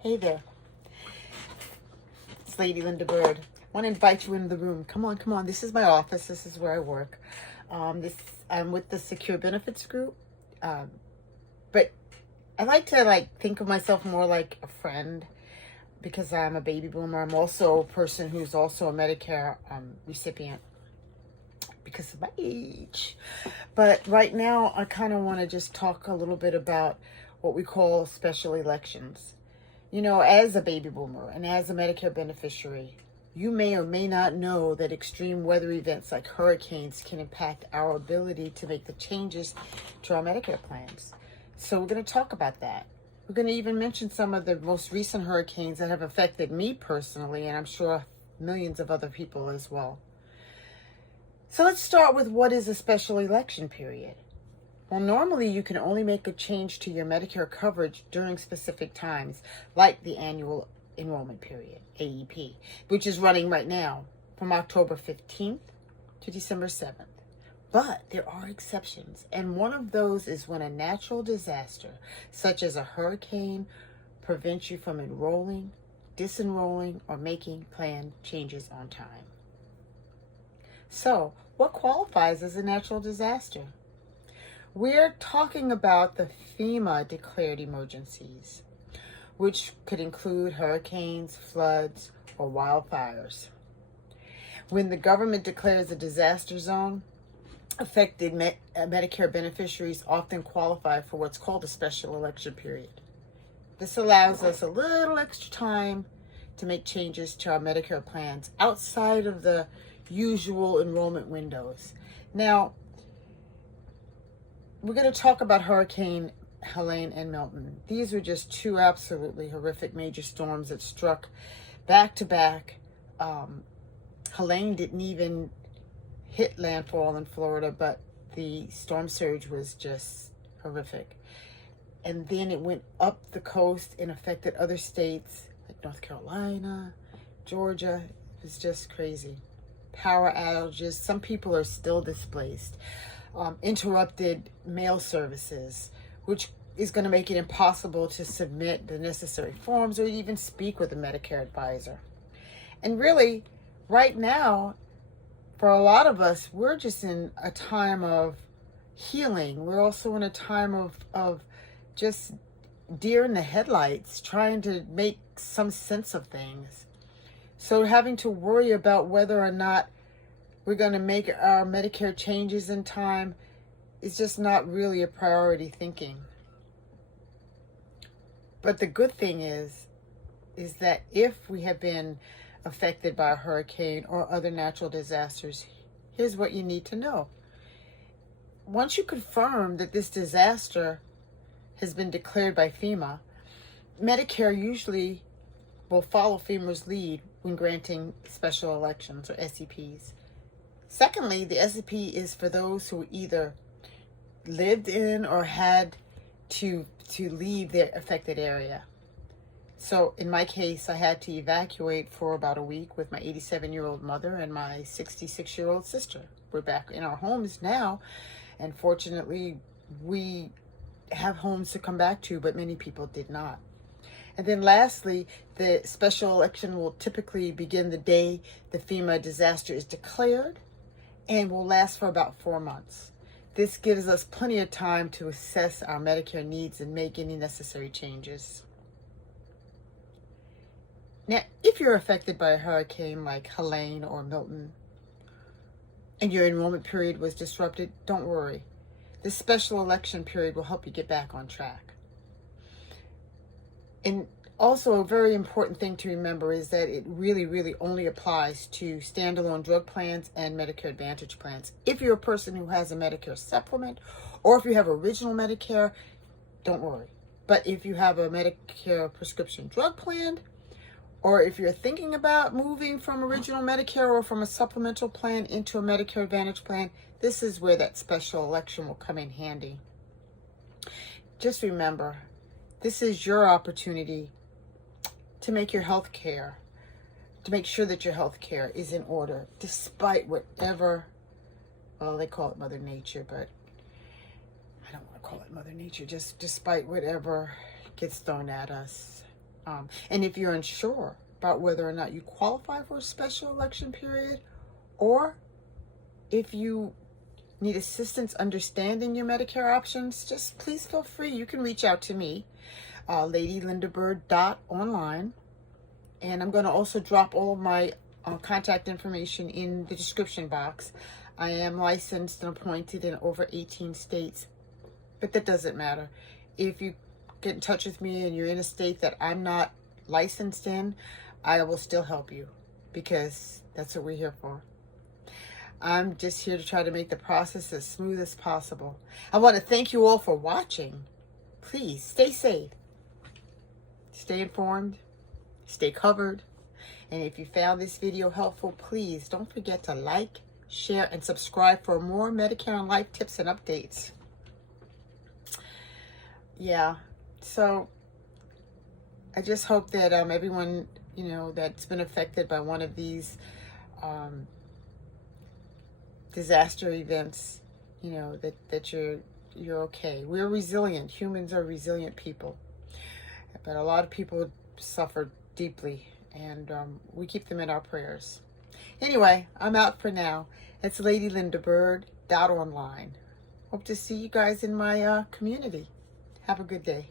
Hey there, it's Lady Linda Bird. I want to invite you into the room. Come on, come on. This is my office. This is where I work. I'm with the Secure Benefits Group, but I like to think of myself more like a friend because I'm a baby boomer. I'm also a person who's also a Medicare recipient because of my age. But right now, I kind of want to just talk a little bit about what we call special elections. You know, as a baby boomer and as a Medicare beneficiary, you may or may not know that extreme weather events like hurricanes can impact our ability to make the changes to our Medicare plans. So we're going to talk about that. We're going to even mention some of the most recent hurricanes that have affected me personally, and I'm sure millions of other people as well. So let's start with what is a special election period. Well, normally you can only make a change to your Medicare coverage during specific times, like the annual enrollment period, AEP, which is running right now from October 15th to December 7th. But there are exceptions, and one of those is when a natural disaster, such as a hurricane, prevents you from enrolling, disenrolling, or making plan changes on time. So, what qualifies as a natural disaster? We're talking about the FEMA declared emergencies, which could include hurricanes, floods, or wildfires. When the government declares a disaster zone, affected Medicare beneficiaries often qualify for what's called a special election period. This allows us a little extra time to make changes to our Medicare plans outside of the usual enrollment windows. Now, we're going to talk about Hurricane Helen and Milton. These were just two absolutely horrific major storms that struck back to back. Helene didn't even hit landfall in Florida, but the storm surge was just horrific. And then it went up the coast and affected other states like North Carolina, Georgia. It was just crazy. Power outages. Some people are still displaced. Interrupted mail services, which is going to make it impossible to submit the necessary forms or even speak with a Medicare advisor. And really, right now, for a lot of us, we're just in a time of healing. We're also in a time of just deer in the headlights, trying to make some sense of things. So having to worry about whether or not we're going to make our Medicare changes in time is just not really a priority thinking. But the good thing is that if we have been affected by a hurricane or other natural disasters, here's what you need to know. Once you confirm that this disaster has been declared by FEMA, Medicare usually will follow FEMA's lead when granting special elections or SEPs. Secondly, the SEP is for those who either lived in or had to leave their affected area. So in my case, I had to evacuate for about a week with my 87-year-old mother and my 66-year-old sister. We're back in our homes now, and fortunately, we have homes to come back to, but many people did not. And then lastly, the special election will typically begin the day the FEMA disaster is declared and will last for about 4 months. This gives us plenty of time to assess our Medicare needs and make any necessary changes. Now, if you're affected by a hurricane like Helene or Milton and your enrollment period was disrupted, don't worry. This special election period will help you get back on track. And also, a very important thing to remember is that it really only applies to standalone drug plans and Medicare Advantage plans. If you're a person who has a Medicare supplement, or if you have original Medicare, don't worry. But if you have a Medicare prescription drug plan, or if you're thinking about moving from original Medicare or from a supplemental plan into a Medicare Advantage plan, this is where that special election will come in handy. Just remember, this is your opportunity to make your health care, to make sure that your health care is in order, despite whatever, well, they call it Mother Nature, but I don't want to call it Mother Nature, just despite whatever gets thrown at us. And if you're unsure about whether or not you qualify for a special election period, or if you need assistance understanding your Medicare options, just please feel free. You can reach out to me, ladylindabird.online. And I'm going to also drop all of my contact information in the description box. I am licensed and appointed in over 18 states, but that doesn't matter. If you get in touch with me and you're in a state that I'm not licensed in, I will still help you, because that's what we're here for. I'm just here to try to make the process as smooth as possible. I want to thank you all for watching. Please stay safe, stay informed, stay covered. And if you found this video helpful, please don't forget to like, share, and subscribe for more Medicare and life tips and updates. Yeah, so I just hope that everyone, that's been affected by one of these disaster events, that you're okay. We're resilient. Humans are resilient people. But a lot of people suffer deeply, and we keep them in our prayers. Anyway, I'm out for now. It's ladylindabird.online. Hope to see you guys in my community. Have a good day.